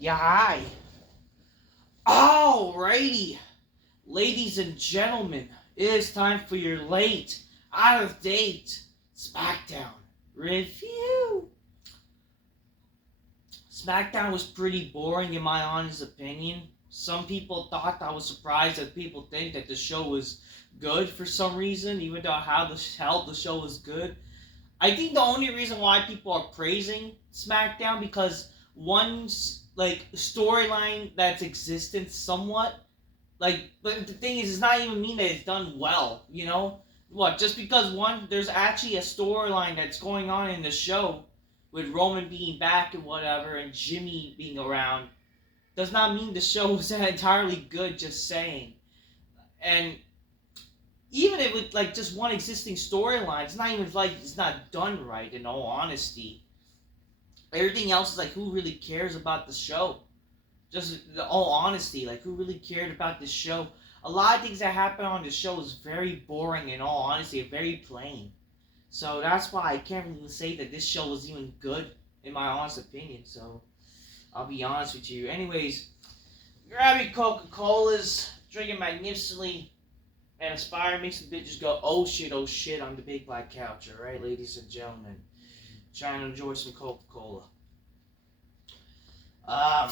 Yeah, hi. Alrighty, ladies and gentlemen, it is time for your late, out of date Smackdown review. Smackdown was pretty boring in my honest opinion. Some people thought I was surprised that people think that the show was good for some reason, even though how the hell the show was good. I think the only reason why people are praising SmackDown because one's like storyline that's existent somewhat. Like, but the thing is, it's not even mean that it's done well. You know what? Just because there's actually a storyline that's going on in the show with Roman being back and whatever, and Jimmy being around, does not mean the show was entirely good. Just saying, and even if it's like just one existing storyline, it's not even like it's not done right. In all honesty, everything else is like, who really cares about the show? Just in all honesty, like who really cared about this show? A lot of things that happen on the show is very boring. In all honesty, very plain. So that's why I can't even say that this show was even good, in my honest opinion. So I'll be honest with you. Anyways, grab your Coca-Colas, drink it magnificently, and Aspire makes the bitches go, oh shit, on the big black couch, alright, ladies and gentlemen. Trying to enjoy some Coca-Cola. I'm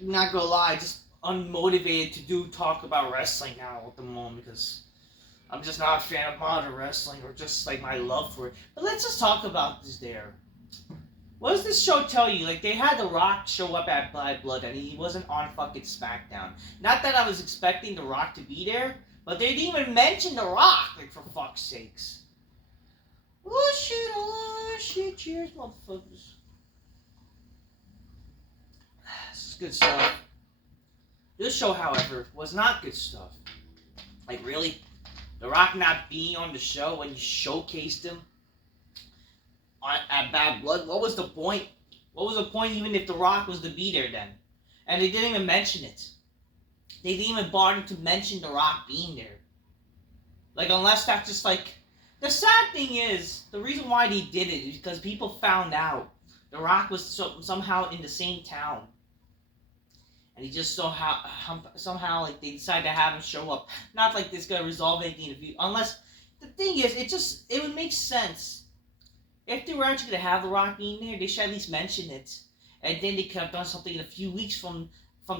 not gonna lie, just unmotivated to talk about wrestling now at the moment because I'm just not a fan of modern wrestling or just like my love for it. But let's just talk about this there. What does this show tell you? Like, they had The Rock show up at Blood and he wasn't on fucking SmackDown. Not that I was expecting The Rock to be there, but they didn't even mention The Rock, like, for fuck's sakes. Oh shit, cheers, motherfuckers. This is good stuff. This show, however, was not good stuff. Like, really? The Rock not being on the show when you showcased him at Bad Blood? What was the point? What was the point even if The Rock was to be there then? And they didn't even mention it. They didn't even bother to mention The Rock being there. Like, unless that's just like... The sad thing is, the reason why they did it is because people found out The Rock was somehow in the same town. And he just somehow like they decided to have him show up. Not like this gonna resolve anything in the future. Unless the thing is, it would make sense if they were actually gonna have The Rock being there. They should at least mention it, and then they could have done something in a few weeks from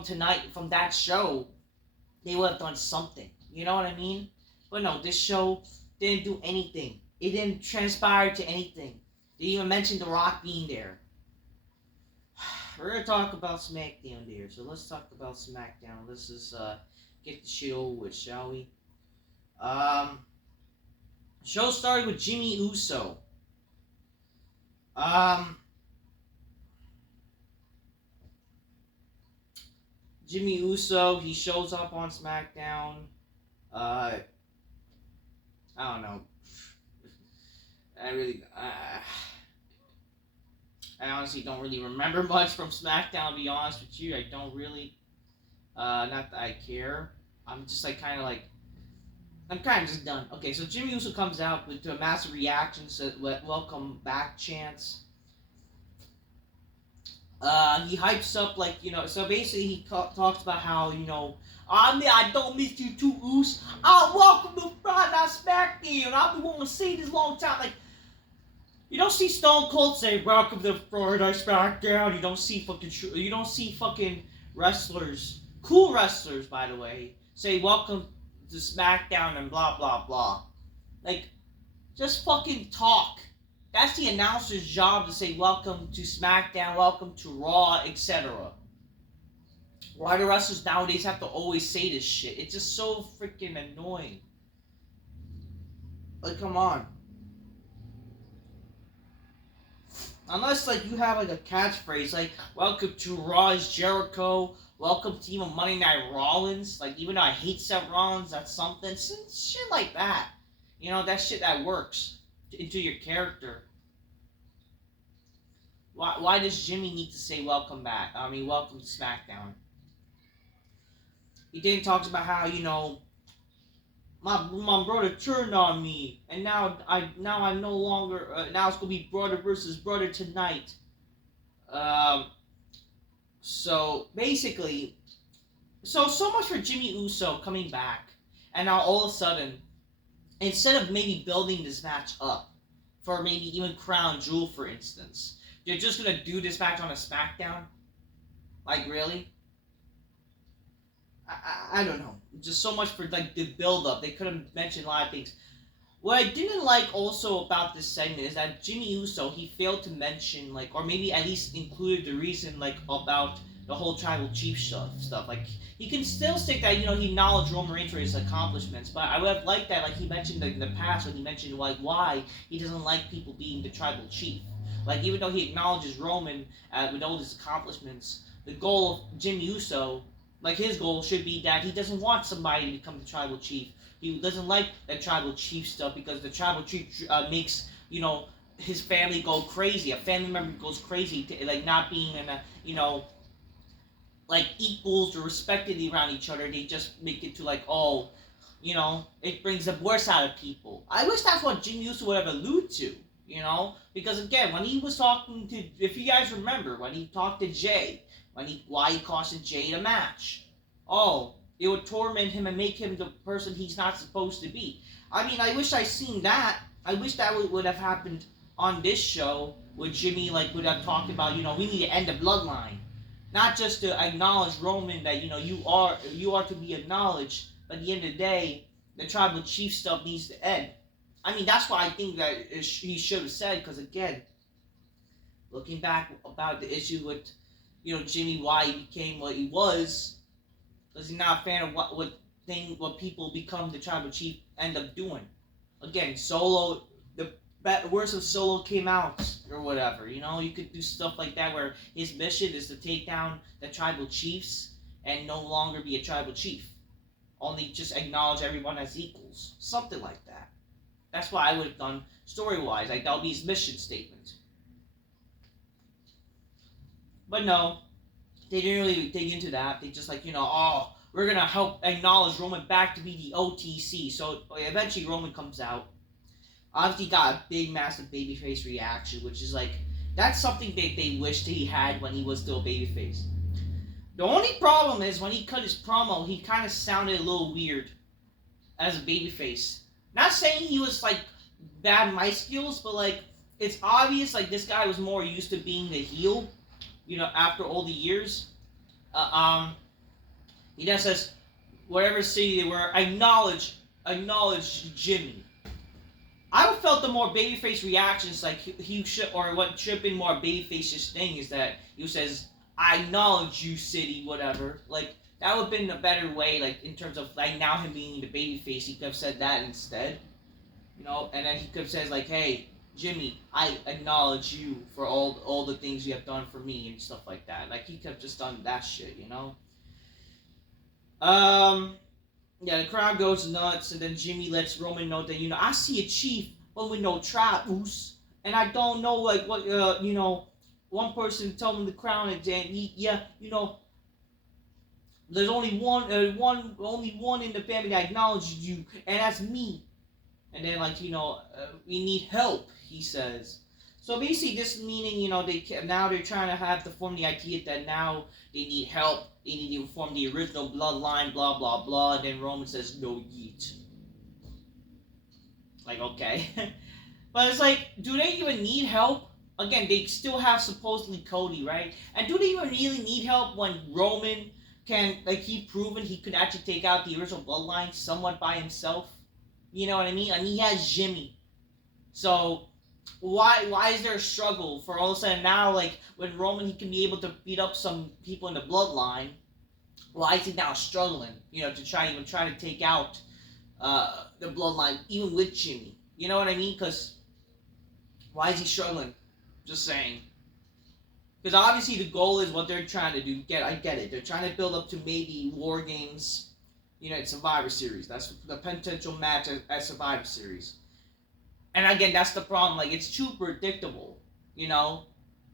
tonight from that show. They would have done something. You know what I mean? But no, this show didn't do anything. It didn't transpire to anything. They didn't even mention The Rock being there. We're going to talk about SmackDown here, so let's talk about SmackDown. Let's just get the shit over with, shall we? Show started with Jimmy Uso. Jimmy Uso, he shows up on SmackDown. I don't know. I honestly don't really remember much from SmackDown, to be honest with you. I don't really, not that I care. I'm just like, I'm kind of just done. Okay, so Jimmy Uso comes out with a massive reaction, so welcome back chants. He hypes up, like, so basically he talks about how, I don't miss you too, Uso. Welcome to Friday Night SmackDown. I've been wanting to say this long time, like, you don't see Stone Cold say, welcome to Friday Night SmackDown. You don't see fucking wrestlers, cool wrestlers, by the way, say, welcome to SmackDown and blah, blah, blah. Like, just fucking talk. That's the announcer's job to say, welcome to SmackDown, welcome to Raw, etc. Why do wrestlers nowadays have to always say this shit? It's just so freaking annoying. Like, come on. Unless, like, you have, like, a catchphrase, like, welcome to Raw is Jericho, welcome to even Monday Night Rollins. Like, even though I hate Seth Rollins, that's something. Shit like that. That shit that works into your character. Why does Jimmy need to say welcome back? Welcome to SmackDown. He then talks about how, my brother turned on me, and now I'm no longer. Now it's gonna be brother versus brother tonight. So basically, so much for Jimmy Uso coming back, and now all of a sudden, instead of maybe building this match up for maybe even Crown Jewel, for instance, you're just gonna do this match on a SmackDown. Like really? I don't know. Just so much for like the build up. They could have mentioned a lot of things. What I didn't like also about this segment is that Jimmy Uso, he failed to mention, like, or maybe at least included the reason, like, about the whole tribal chief stuff. Like, he can still stick that, he acknowledged Roman Reigns for his accomplishments, but I would have liked that, like he mentioned in the past when he mentioned, like, why he doesn't like people being the tribal chief. Like, even though he acknowledges Roman with all his accomplishments, the goal of Jimmy Uso, like, his goal should be that he doesn't want somebody to become the tribal chief. He doesn't like that tribal chief stuff because the tribal chief makes, his family go crazy. A family member goes crazy, like not being in a, like equals or respected around each other. They just make it to like, oh, it brings the worst out of people. I wish that's what Jimmy Uso would have alluded to, because again, when he was talking to, if you guys remember, when he talked to Jay, why he costed Jay the match. Oh, it would torment him and make him the person he's not supposed to be. I mean, I wish I seen that. I wish that would have happened on this show, where Jimmy would have talked about, we need to end the bloodline, not just to acknowledge Roman that you are to be acknowledged, but at the end of the day, the tribal chief stuff needs to end. I mean, that's why I think that he should have said, because again, looking back about the issue with, Jimmy, why he became what he was he's not a fan of what people become the tribal chief end up doing. Again, Solo, the worst of Solo came out or whatever. You could do stuff like that where his mission is to take down the tribal chiefs and no longer be a tribal chief. Only just acknowledge everyone as equals. Something like that. That's what I would have done story-wise. Like, that would be his mission statement. But no, they didn't really dig into that. They just we're going to help acknowledge Roman back to be the OTC. So eventually Roman comes out. Obviously got a big, massive babyface reaction, which is that's something they wished he had when he was still a babyface. The only problem is when he cut his promo, he kind of sounded a little weird as a babyface. Not saying he was bad mic skills, but it's obvious this guy was more used to being the heel, after all the years. He then says, whatever city they were, acknowledge Jimmy. I would felt the more babyface reactions, he should, or what should have been more babyface's thing is that he says, I acknowledge you, city, whatever. That would have been a better way, in terms of, now him being the babyface, he could have said that instead. And then he could have said, hey, Jimmy, I acknowledge you for all the things you have done for me and stuff like that. He could have just done that shit, Yeah, the crowd goes nuts, and then Jimmy lets Roman know that, I see a chief, but with no tribals, and I don't know, what, one person told him the crown, and there's only one in the family that acknowledges you, and that's me. And then, we need help, he says. So basically, this meaning, they're trying to form the idea that now they need help. They need to form the original bloodline, blah, blah, blah. And then Roman says, no yeet. Okay. But it's do they even need help? Again, they still have supposedly Cody, right? And do they even really need help when Roman can, he proven he could actually take out the original bloodline somewhat by himself? You know what I mean? And he has Jimmy. So why is there a struggle for all of a sudden now, when Roman, he can be able to beat up some people in the bloodline, why is he now struggling, to try to take out the bloodline, even with Jimmy? You know what I mean? Because why is he struggling? Just saying. Because obviously the goal is what they're trying to do. I get it. They're trying to build up to maybe War Games, at Survivor Series. That's the potential match at Survivor Series. And again, that's the problem. It's too predictable,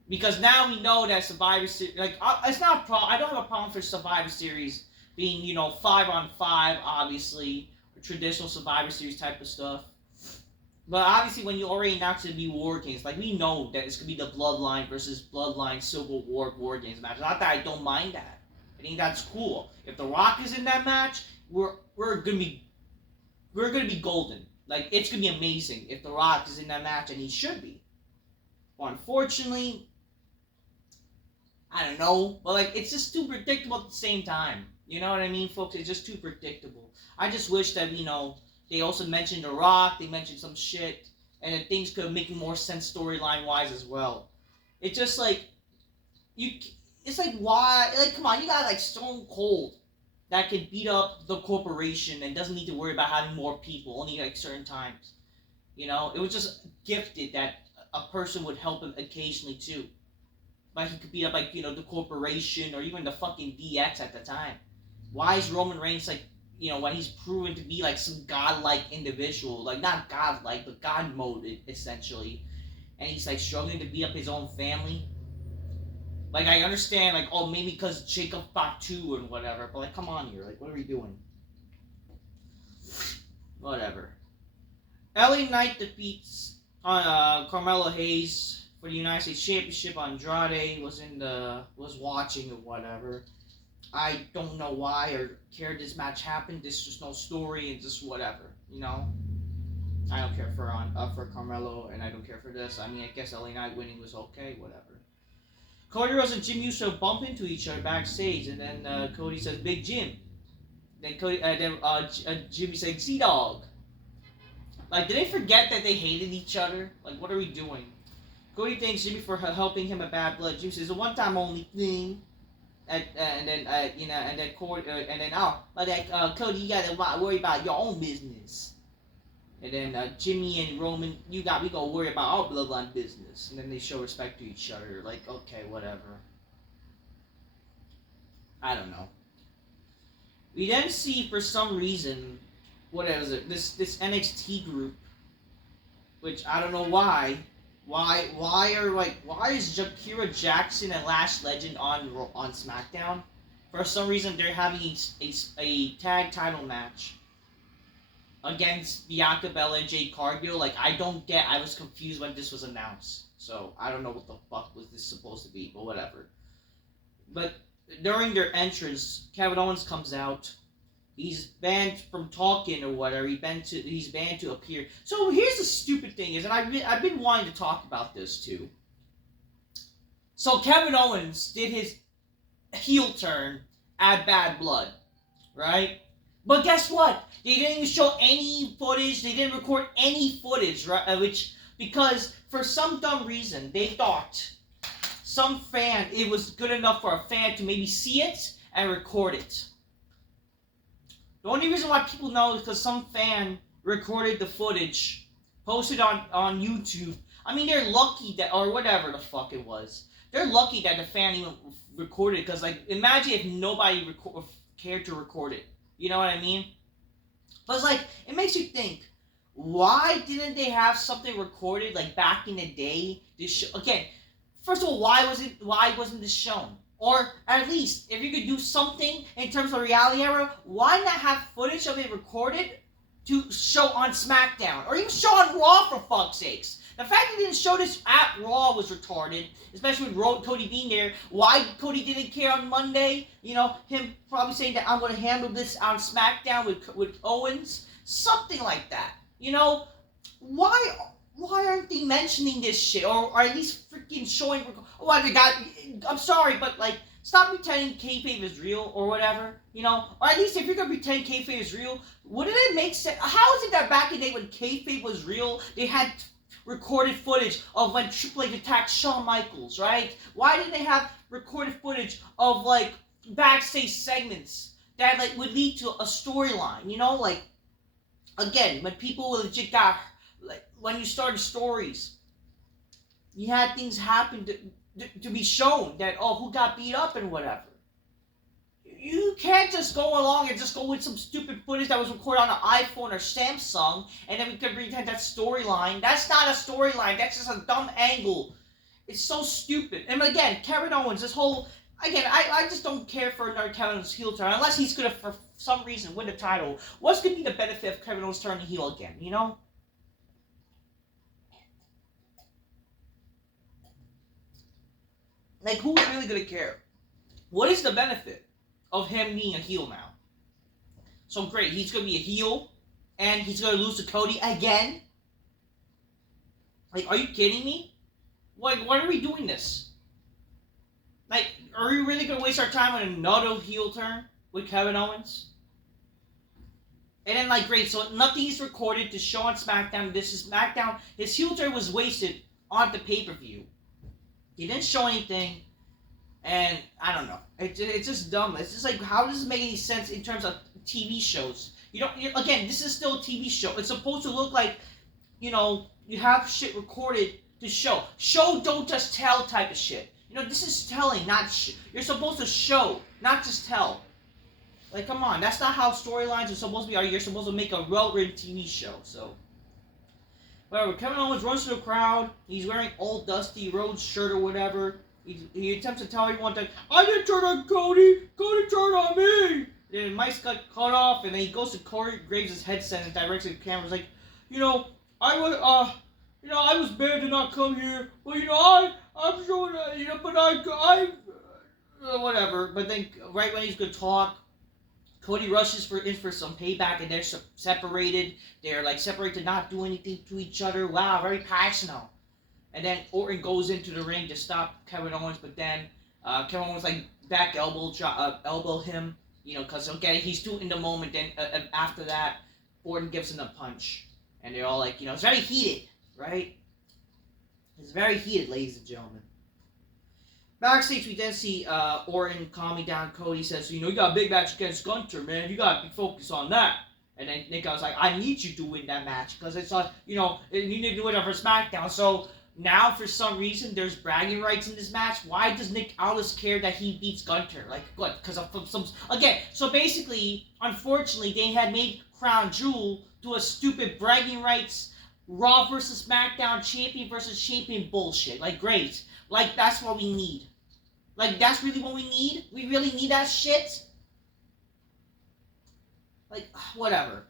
because now we know that Survivor Series, it's not a problem. I don't have a problem for Survivor Series being, 5-on-5, obviously, traditional Survivor Series type of stuff. But obviously, when you already announced it to be War Games, like, we know that it's gonna be the Bloodline versus Bloodline Civil War Games match. Not that I don't mind that. I think that's cool. If The Rock is in that match, we're gonna be golden. Like, it's gonna be amazing if The Rock is in that match, and he should be. But unfortunately, I don't know. But like, it's just too predictable at the same time. You know what I mean, folks? It's just too predictable. I just wish that, they also mentioned The Rock, they mentioned some shit, and then things could make more sense storyline wise as well. It's just like it's like, why? Like, come on, you got like Stone Cold that could beat up the corporation and doesn't need to worry about having more people, only like certain times. It was just gifted that a person would help him occasionally too. Like, he could beat up like the corporation or even the fucking DX at the time. Why is Roman Reigns like? When he's proven to be like some godlike individual, like not godlike, but God mode essentially, and he's like struggling to beat up his own family. Like, I understand, like, oh, maybe because Jacob Fatu and whatever, but like, come on here, like, what are we doing? Whatever. LA Knight defeats Carmelo Hayes for the United States Championship. Andrade was watching or whatever. I don't know why or care this match happened. There's just no story and just whatever, I don't care for Carmelo, and I don't care for this. I mean, I guess LA Knight winning was okay, whatever. Cody Rhodes and Jim Uso bump into each other backstage, and then Cody says, "Big Jim." Then Jimmy says, "Z-Dog." Like, did they forget that they hated each other? Like, what are we doing? Cody thanks Jimmy for helping him at Bad Blood. Jimmy says, "It's a one-time only thing." And then Cody, you gotta worry about your own business. And then Jimmy and Roman, we gotta worry about our bloodline business. And then they show respect to each other. Like, okay, whatever. I don't know. We then see, for some reason, what is it? This NXT group, which I don't know why. Why is Jakira Jackson and Lash Legend on SmackDown? For some reason, they're having a tag title match against Bianca Belair and Jade Cargill. Like, I was confused when this was announced. So, I don't know what the fuck was this supposed to be, but whatever. But during their entrance, Kevin Owens comes out. He's banned from talking or whatever. He's banned to appear. So here's the stupid thing is, and I've been wanting to talk about this too. So Kevin Owens did his heel turn at Bad Blood, right? But guess what? They didn't even show any footage. They didn't record any footage, right? Because for some dumb reason they thought it was good enough for a fan to maybe see it and record it. The only reason why people know is because some fan recorded the footage, posted on YouTube. I mean, they're lucky that, or whatever the fuck it was. They're lucky that the fan even recorded it, because, like, imagine if nobody cared to record it. You know what I mean? But it's like, it makes you think, why didn't they have something recorded, like, back in the day? Again, first of all, why wasn't this shown? Or at least, if you could do something in terms of reality era, why not have footage of it recorded to show on SmackDown? Or even show on Raw, for fuck's sakes. The fact they didn't show this at Raw was retarded, especially with Cody being there. Why Cody didn't care on Monday? Him probably saying that I'm going to handle this on SmackDown with Owens. Something like that. Why aren't they mentioning this shit? Or at least freaking showing... I'm sorry, but, like, stop pretending kayfabe is real or whatever, Or at least if you're going to pretend kayfabe is real, wouldn't it make sense? How is it that back in the day when kayfabe was real, they had recorded footage of when Triple H attacked Shawn Michaels, right? Why didn't they have recorded footage of, like, backstage segments that, like, would lead to a storyline, Like, again, when people legit got... Like, when you started stories, you had things happen to be shown that, who got beat up and whatever. You can't just go along and just go with some stupid footage that was recorded on an iPhone or Samsung, and then we could pretend that storyline. That's not a storyline. That's just a dumb angle. It's so stupid. And again, Kevin Owens, this whole... Again, I just don't care for another Kevin Owens heel turn, unless he's going to, for some reason, win the title. What's going to be the benefit of Kevin Owens turning heel again, Like, who's really gonna care? What is the benefit of him being a heel now? So great, he's gonna be a heel, and he's gonna lose to Cody again? Like, are you kidding me? Like, why are we doing this? Like, are we really gonna waste our time on another heel turn with Kevin Owens? And then, like, great, so nothing is recorded to show on SmackDown. This is SmackDown. His heel turn was wasted on the pay-per-view. He didn't show anything, and I don't know. It's just dumb. It's just like, how does it make any sense in terms of TV shows? Again, this is still a TV show. It's supposed to look like, you have shit recorded to show. Show, don't just tell type of shit. This is telling, not you're supposed to show, not just tell. Like, come on, that's not how storylines are supposed to be. You're supposed to make a well-written TV show, so. Whatever, Kevin Owens runs to the crowd. He's wearing old Dusty Rhodes shirt or whatever. He attempts to tell everyone that, I didn't turn on Cody! Cody turned on me! Then Mike's got cut off, and then he goes to Corey Graves' headset and directs the camera. Like, I was bad to not come here, but I'm showing, whatever. But then, right when he's gonna talk, Cody rushes in for some payback, and they're separated. They're like separated to not do anything to each other. Wow, very passionate. And then Orton goes into the ring to stop Kevin Owens, but then Kevin Owens like back elbow him, because he's too in the moment. Then after that, Orton gives him a punch, and they're all like, it's very heated, right? It's very heated, ladies and gentlemen. Backstage, we then see Orton calming down Cody. Says, you got a big match against Gunter, man. You got to be focused on that. And then Nick was like, I need you to win that match because it's you need to do it for SmackDown. So now, for some reason, there's bragging rights in this match. Why does Nick Aldis care that he beats Gunter? Like, what? Because of some... Again, so basically, unfortunately, they had made Crown Jewel do a stupid bragging rights, Raw versus SmackDown, champion versus champion bullshit. Like, great. Like, that's what we need. Like, that's really what we need? We really need that shit? Like, whatever.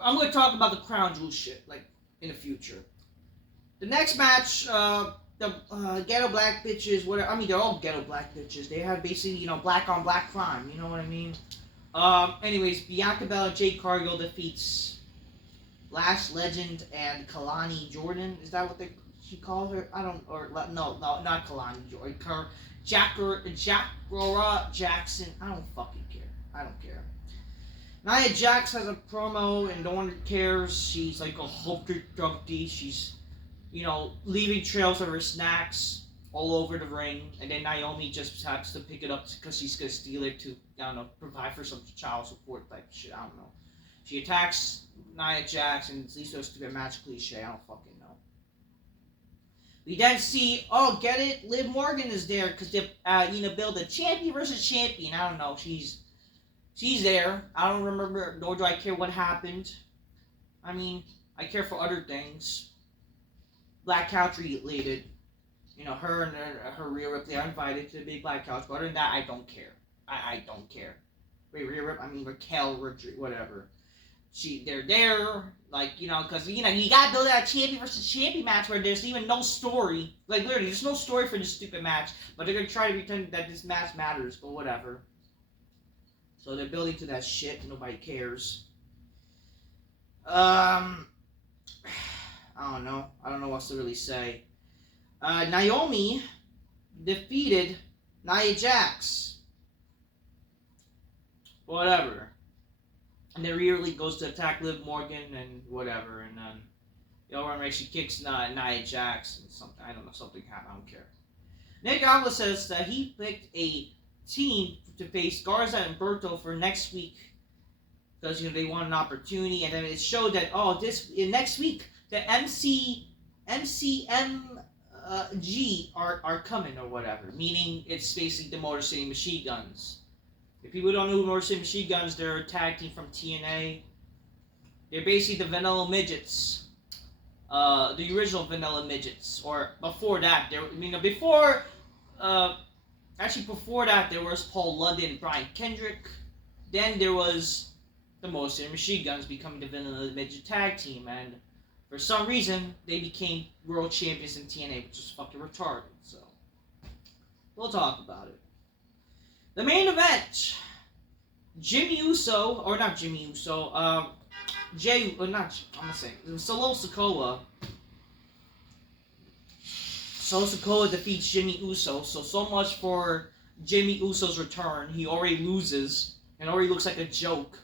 I'm going to talk about the Crown Jewel shit, like, in the future. The next match, the ghetto black bitches, whatever. I mean, they're all ghetto black bitches. They have basically, black on black crime. You know what I mean? Anyways, Bianca Belair and Jade Cargill defeats Lash Legend and Kalani Jordan. Is that what she called her? No, not Kalani Jordan. Jackra Jackson. I don't fucking care. I don't care. Nia Jax has a promo and no one cares. She's like a Humpty Dumpty. She's, leaving trails of her snacks all over the ring. And then Naomi just happens to pick it up because she's going to steal it to, provide for some child support type shit. I don't know. She attacks Nia Jax and leads to a stupid match cliche. I don't fucking know. We then see, get it? Liv Morgan is there because they, build a champion versus champion. I don't know. She's there. I don't remember, nor do I care what happened. I mean, I care for other things. Black Couch related. Her and her Rhea Ripley are invited to the big Black Couch. But other than that, I don't care. I don't care. Wait, Raquel, whatever. They're there, like, because, you gotta build that champion versus champion match where there's even no story. Like, literally, there's no story for this stupid match. But they're gonna try to pretend that this match matters, but whatever. So they're building to that shit. Nobody cares. I don't know. I don't know what to really say. Naomi defeated Nia Jax. Whatever. And then Rhea Ripley goes to attack Liv Morgan and whatever. And then, she kicks Nia Jax and something. I don't know. Something happened. I don't care. Nick Aldis says that he picked a team to face Garza and Berto for next week because they want an opportunity, and then it showed that next week the MCMG are coming or whatever, meaning it's basically the Motor City Machine Guns. If people don't know who Motor City Machine Guns, they're a tag team from TNA. They're basically the Vanilla Midgets, the original Vanilla Midgets, or before that before that, there was Paul London and Brian Kendrick. Then there was the Motor City Machine Guns becoming the Vanilla Midget Tag Team. And for some reason, they became world champions in TNA, which is fucking retarded. So, We'll talk about it. The main event. Jimmy Uso, or not Jimmy Uso, Jay, or not, I'm gonna say, Solo Sikoa. Solo Sikoa defeats Jimmy Uso, so much for Jimmy Uso's return. He already loses, and already looks like a joke.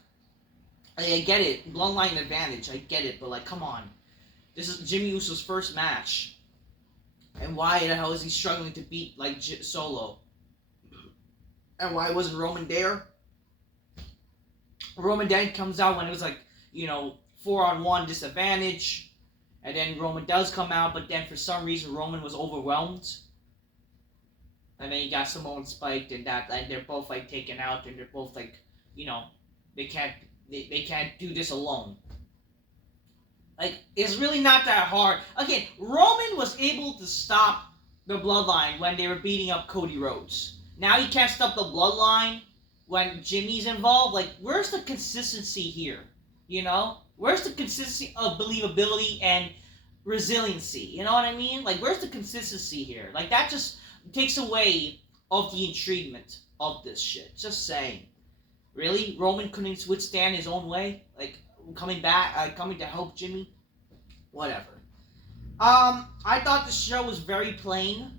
I get it, Bloodline advantage, I get it, but like, come on. This is Jimmy Uso's first match. And why the hell is he struggling to beat, like, Solo? And why wasn't Roman there? Roman then comes out when it was like, 4-on-1 disadvantage. And then Roman does come out, but then for some reason Roman was overwhelmed. And then you got Samoan spiked and they're both like taken out, and they're both like, they can't do this alone. Like, it's really not that hard. Again, Roman was able to stop the Bloodline when they were beating up Cody Rhodes. Now he can't stop the Bloodline when Jimmy's involved. Like, where's the consistency here? Where's the consistency of believability and resiliency? You know what I mean? Like, where's the consistency here? Like, that just takes away of the intriguement of this shit. Just saying. Really? Roman couldn't withstand his own way? Like, coming to help Jimmy? Whatever. I thought the show was very plain.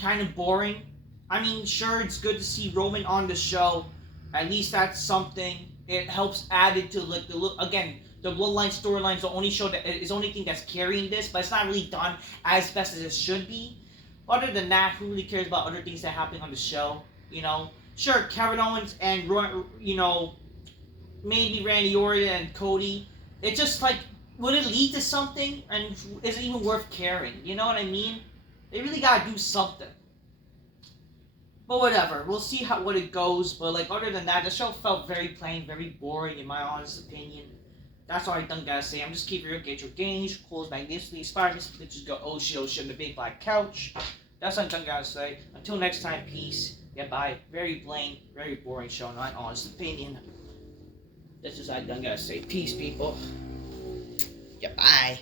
Kind of boring. I mean, sure, it's good to see Roman on the show. At least that's something. It helps add it to, like, the look. Again, the Bloodline storyline is the only show that is the only thing that's carrying this, but it's not really done as best as it should be. Other than that, who really cares about other things that happen on the show? Sure, Kevin Owens and maybe Randy Orton and Cody. It just like, would it lead to something? And is it even worth caring? You know what I mean? They really gotta do something. But whatever, we'll see what it goes. But like, other than that, the show felt very plain, very boring in my honest opinion. That's all I done gotta say. I'm just keeping your gauge, close magnificently, inspired me, bitches go oh shit on the big black couch. That's all I done gotta say. Until next time, peace. Goodbye. Very plain, very boring show, in my honest opinion. That's just all I done gotta say. Peace, people. Goodbye.